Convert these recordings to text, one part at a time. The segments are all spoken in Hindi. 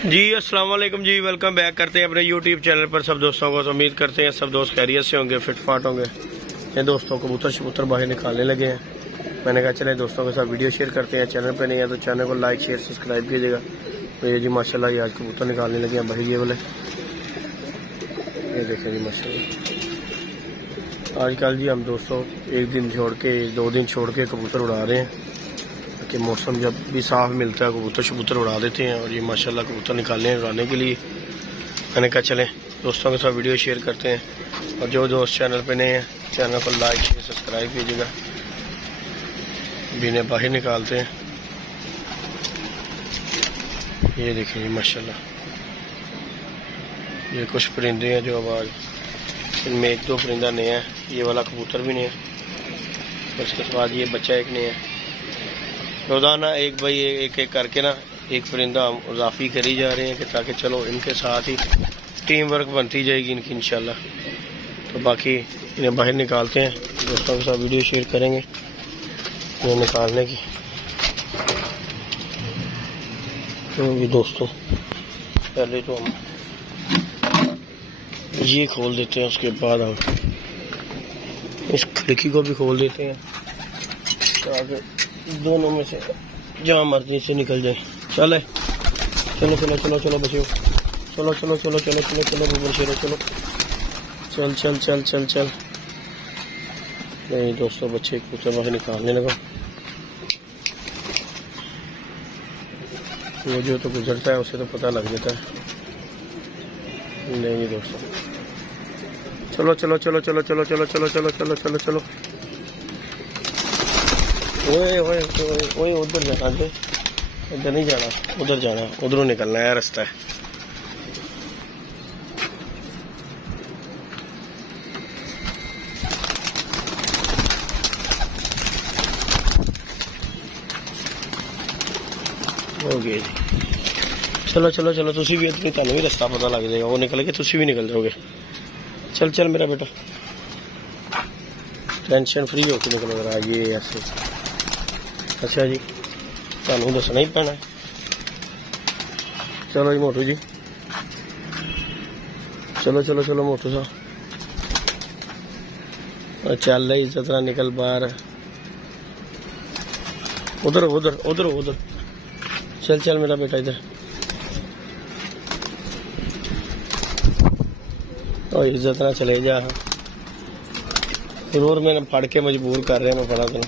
जी अस्सलाम वालेकुम जी, वेलकम बैक करते हैं अपने यूट्यूब चैनल पर सब दोस्तों को। तो उम्मीद करते हैं सब दोस्त खैरियत से होंगे, फिट फाट होंगे। ये दोस्तों कबूतर शबूतर बाहर निकालने लगे हैं। मैंने कहा चले दोस्तों के साथ वीडियो शेयर करते हैं। चैनल पर नहीं है तो चैनल को लाइक शेयर सब्सक्राइब कीजिएगा। तो ये जी माशाल्लाह ये आज कबूतर निकालने लगे हैं बाहर ये वाले, ये देखें जी माशाल्लाह। आजकल जी हम दोस्तों एक दिन छोड़ के 2 दिन छोड़ के कबूतर उड़ा रहे हैं कि मौसम जब भी साफ मिलता है कबूतर शबूतर उड़ा देते हैं। और ये माशाल्लाह कबूतर निकालने उड़ाने के लिए मैंने कहा चलें दोस्तों के साथ वीडियो शेयर करते हैं। और जो दोस्त चैनल पे नए हैं चैनल को लाइक शेयर सब्सक्राइब कीजिएगा। बीने बाहर निकालते हैं, ये देखिए माशाल्लाह। ये कुछ परिंदे हैं जो आवाज़, इनमें 1-2 परिंदा नया है, ये वाला कबूतर भी नहीं है। उसके बाद ये बच्चा एक नया है। रोज़ाना एक भाई एक करके ना एक परिंदा इजाफी करी जा रहे हैं कि ताकि चलो इनके साथ ही टीम वर्क बनती जाएगी इनकी इंशाल्लाह। तो बाकी इन्हें बाहर निकालते हैं, दोस्तों के साथ वीडियो शेयर करेंगे इन्हें निकालने की। तो ये दोस्तों पहले तो हम ये खोल देते हैं, उसके बाद हम इस खिड़की को भी खोल देते हैं ताकि दोनों में से जहाँ मर्जी से निकल जाए। चले चलो चलो चलो चलो बच्चों, चलो चलो चलो चलो चलो चलो बबन शेरो चलो, चल चल चल चल चल। नहीं दोस्तों बच्चे कबूतर बाहर निकालने लगा। वो जो तो गुजरता है उसे तो पता लग जाता है। नहीं दोस्तों चलो चलो चलो चलो चलो चलो चलो चलो चलो चलो चलो। ओए ओए ओए उधर जाना है, इधर नहीं जाना, उधर जाना, उधरों निकलना है, रास्ता है। हो गया जी, चलो चलो चलो तुसी भी इतनी तुहानू भी रास्ता पता लग जाएगा, वो निकल के तुसी भी निकल जाओगे। चल चल मेरा बेटा, टेंशन फ्री होकर निकल रहा है ये ऐसे। अच्छा जी तुहानू दसना ही पैना है। चलो जी मोटू जी, चलो चलो चलो मोटू साहब, चल रही इज्जत ना निकल बाहर। उधर उधर उधर उधर चल चल मेरा बेटा इधर। और इज्जत ना चले जा, जरूर मैंने फड़ के मजबूर कर रहे हैं, मैं पड़ा तो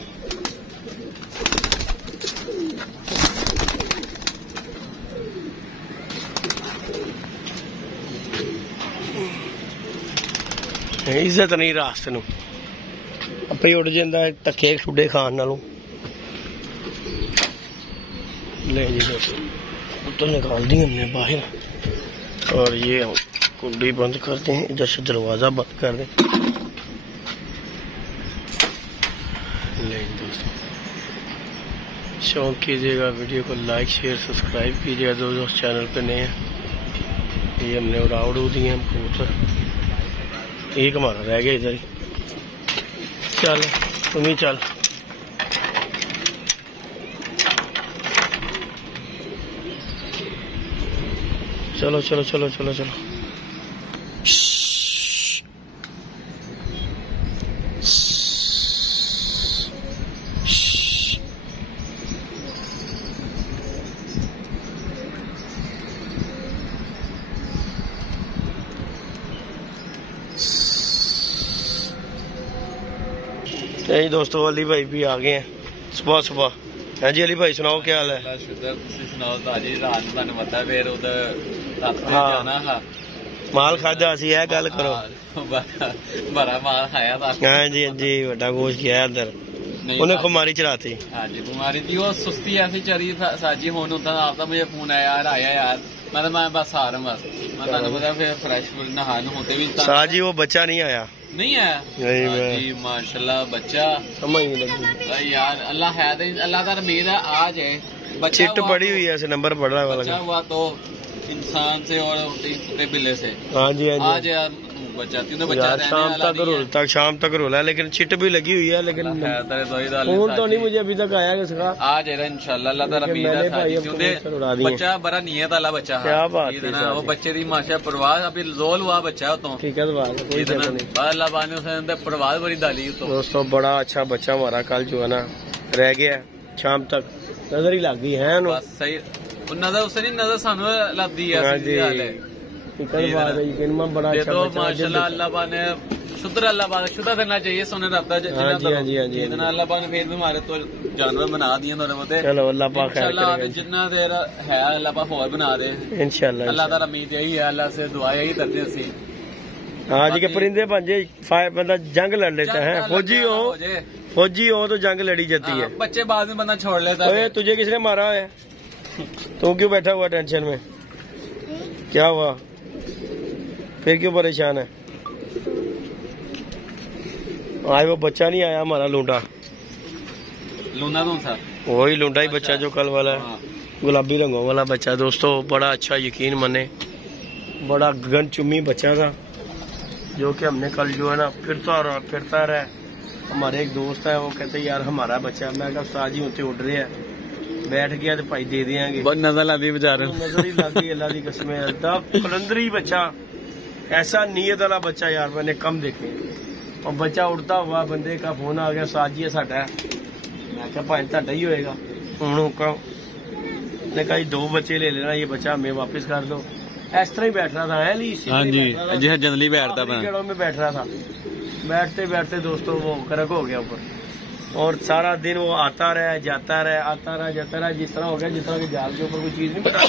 इज्जत नहीं रास्ते नू आपे ही उड़ जाता है धक्के ठुडे खान नालों। ले जी दोस्तों तो निकाल दी हमने बाहर, और ये हम कुंडी बंद करते हैं, इधर से दरवाज़ा बंद कर दें। ले दोस्तों शौक कीजिएगा, वीडियो को लाइक शेयर सब्सक्राइब कीजिएगा। जो दोस्त चैनल पे नए हैं, ये हमने उड़ा दिए हैं कबूतर, एक हमारा रह गया इधर ही। चल तुम ही चल, चलो चलो चलो चलो चलो। यही दोस्तों अली भाई भी आ गए हैं सुबह सुबह। हाँ जी अली भाई सुनाओ क्या हाल है? हाँ माल खादा सी है, गल करो। बड़ा माल खाया था। हाँ जी हाँ जी बड़ा गोश्त किया अंदर, उन्हें खुमारी चढ़ाती। हाँ जी बीमारी थी, वो सुस्ती ऐसी चढ़ी साजी होने होता था। आपका मुझे फोन आया यार, आया यार, मैं बस आ रहा हूँ, बस मैं तुम पता फिर फ्रेश नहाने होते भी साजी वो बच्चा नहीं आया, नहीं आया जी माशाल्लाह बच्चा समझ नहीं लगी यार। अल्लाह है, अल्लाह का उम्मीद है आ जाए। चिट पड़ी हुई है, ऐसे नंबर पड़ रहा है बच्चा हुआ तो इंसान से और कुत्ते बिल्ले से। हाँ जी, हाँ जी। आज यार बच्चा तीनों बच्चा यार शाम तक रोला है, लेकिन चिट भी लगी हुई है, लेकिन फोन तो नहीं मुझे अभी तक आया इसका। आज इंशाल्लाह अल्लाह ताला बच्चा बड़ा नियत वाला बच्चा। क्या बात है, वो बच्चे की माशा परवाह अभी लोल हुआ बच्चा तो ठीक है, अल्लाह ने परवाह बड़ी डाली। दोस्तों बड़ा अच्छा बच्चा हमारा कल जो है ना रह गया, शाम तक नजर ही लग गई है। सही नजर उससे नहीं, नजर सानू लगती है। बड़ा अच्छा माशाल्लाह अल्लाह ने शुद्ध अल्लाह शुद्ध करना चाहिए सोने रब्दा जितना अल्लाह ने फिर भी हमारे तो जानवर बना दिए थोड़े बहुत। चलो अल्लाह पाक जितना देर है अल्लाह पाक और बना दे इंशाल्लाह। अल्लाह ताला उम्मीद यही है, अल्लाह से दुआ यही करते हैं। हाँ जी, के परिंदे भांजे बंदा जंग लड़ लेता है, फौजी हो तो जंग लड़ी जाती है, बच्चे बाद में बंदा छोड़ लेता है। तुझे किसने मारा है? तू क्यों बैठा हुआ टेंशन में? क्या हुआ फिर, क्यों परेशान है? आज वो बच्चा नहीं आया हमारा लूंडा कौन सा? वही लूंडा ही बच्चा जो कल वाला है, गुलाबी रंगों वाला बच्चा। दोस्तों बड़ा अच्छा, यकीन माने बड़ा गगन चुम्मी बच्चा था, जो कि हमने कल जो है ना फिरता रहा। हमारे एक दोस्त है, वो कहते यार हमारा बच्चा, मैं कहा उस्ताद जी उनसे उड़ रहे हैं, बैठ गया तो भाई दे देंगे। नजर लगी बेचारे, नजर ही लगी, अल्लाह की कसम है। कलंदरी बच्चा, ऐसा नीयत वाला बच्चा यार मैंने कम देखे। और बच्चा उड़ता हुआ, बंदे का फोन आ गया, उस्ताद जी साडा। मैं क्या भाई ਤੁਹਾਡਾ ही होएगा। ने कहा 2 बच्चे ले लेना, ये बच्चा हमें वापस कर दो। इस तरह ही बैठ रहा था, है जी जल्दी बैठता में बैठ रहा था। बैठते बैठते दोस्तों वो करक हो गया ऊपर, और सारा दिन वो आता रहा जाता रहा, जिस तरह हो गया जिस तरह के जाल के ऊपर कोई चीज नहीं बता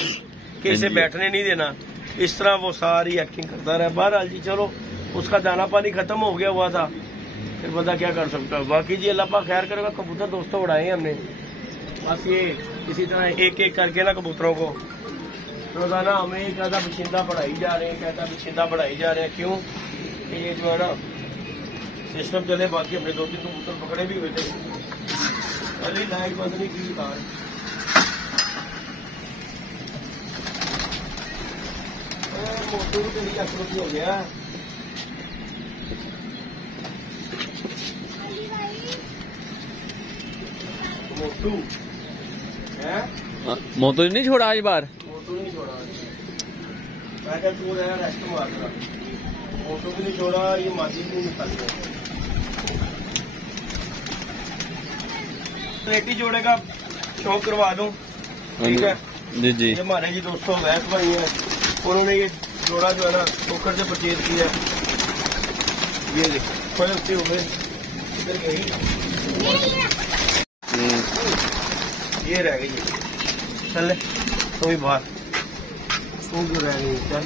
कि इसे बैठने नहीं देना, इस तरह वो सारी एक्टिंग करता रहा। बहरहाल जी चलो, उसका दाना पानी खत्म हो गया हुआ था, फिर बंदा क्या कर सकता है। बाकी जी अल्लाह पाक खैर करेगा। कबूतर दोस्तों उड़ाए हमने, बस ये इसी तरह एक एक करके ना कबूतरों को रोजाना हमें कहता बशिंदा बढ़ाई जा रहे हैं, क्यों ये जो है ना सिस्टम चले। बाकी हमने 2-3 कबूतर पकड़े भी हुए थे, अली लाइट बंद नहीं की कार। मोटू के लिए आकृति हो गया, मोटू नहीं छोड़ा आज बार, मोटू नहीं छोड़ा। मैं क्या तू रेस्ट मार रहा, मोटू भी नहीं छोड़ा, ये माजी भी निकल गया। रेटी जोड़े का शौक करवा दूं, ठीक है जी। ये हमारे जी दोस्तों वैस भाई है, उन्होंने ये जोड़ा जो है ना पोखर से परचेज किया। ये देखो थोड़े उससे हो गए, इधर गई ये रह गई। चल तू भी बाहर, तू क्यों रह गई? चल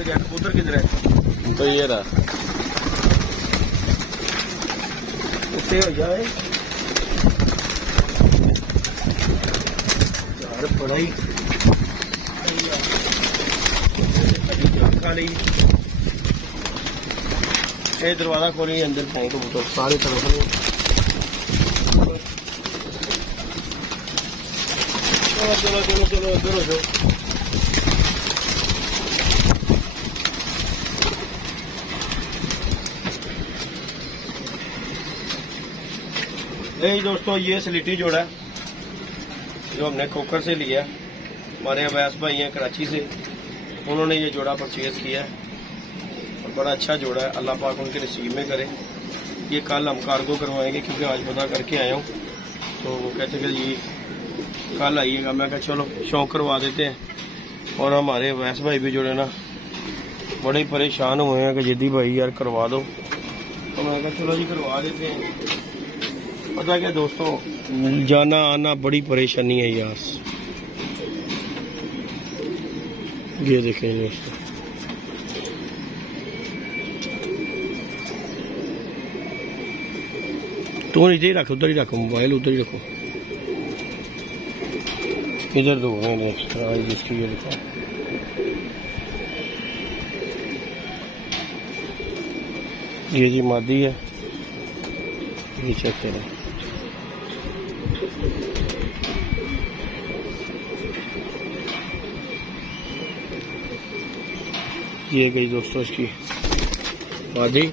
कह रहा कबूतर किधर है? तो ये रहा, उससे हो जाए यार, पढ़ाई खा ली। ये दरवाजा खोली, अंदर खाए कबूतर सारे तरफ। चलो चलो चलो इधर हो जाओ। दोस्तों ये स्लिटी जोड़ा है जो हमने खोकर से लिया, हमारे अवैस भाई हैं कराची से, उन्होंने ये जोड़ा परचेज किया है और बड़ा अच्छा जोड़ा है। अल्लाह पाक उनके नसीब में करे। ये कल हम कार्गो करवाएंगे, क्योंकि आज पता करके आया हूँ, तो वो कहते कि जी कल आइएगा। मैं कहा चलो शौक करवा देते हैं। और हमारे अवैस भाई भी जोड़े ना बड़े परेशान हुए हैं कि जिद्दी भाई यार करवा दो, तो मैं कहा चलो जी करवा देते हैं। पता क्या दोस्तों, जाना आना बड़ी परेशानी है यार। ये देखें दोस्तों, तो नीचे ही रखो, उधर ही रखो मोबाइल, उधर ही रखो, इधर दो जिसकी ये लिखा। ये जी मादी है, ये चेक करें। ये गई दोस्तों इसकी मादी,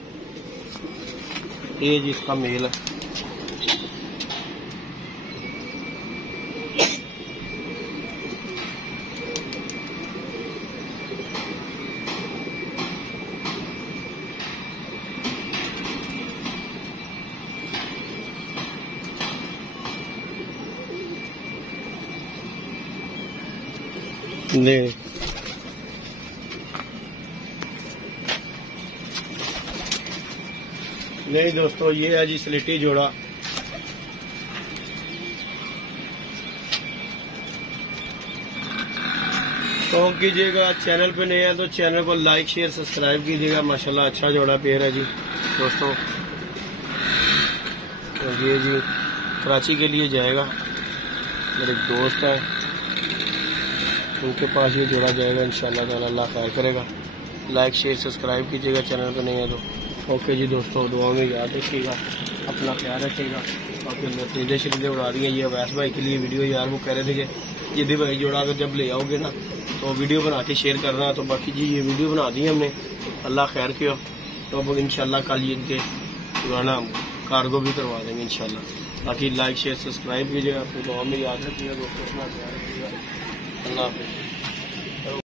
ये जी इसका मेल है। ले नहीं दोस्तों, ये है जी स्लेटी जोड़ा। तो कीजिएगा, चैनल पे नए हैं तो चैनल को लाइक शेयर सब्सक्राइब कीजिएगा। माशाल्लाह अच्छा जोड़ा पेयर है जी दोस्तों। तो ये जी कराची के लिए जाएगा, मेरे एक दोस्त है उनके पास ये जोड़ा जाएगा इंशाल्लाह ताला, अल्लाह खैर करेगा। लाइक शेयर सब्सक्राइब कीजिएगा, चैनल पे नहीं है तो। ओके जी दोस्तों, दुआ में याद रखिएगा, अपना ख्याल रखिएगा। बाकी परिंदे शरिंदे उड़ा रही हैं। ये अवैस भाई के लिए वीडियो यार, वो कह रहे थे कि ये भाई जोड़ा अगर जब ले आओगे ना तो वीडियो बना के शेयर करना। तो बाकी जी ये वीडियो बना दी हमने, अल्लाह खैर किया। तो अब इंशाल्लाह कल ये इनके पुराना कार्गो भी करवा देंगे इंशाल्लाह। बाकी लाइक शेयर सब्सक्राइब कीजिएगा, अपनी दुआ में याद रखिएगा दोस्तों, अपना ख्याल रखिएगा। अल्लाह हाफिज़।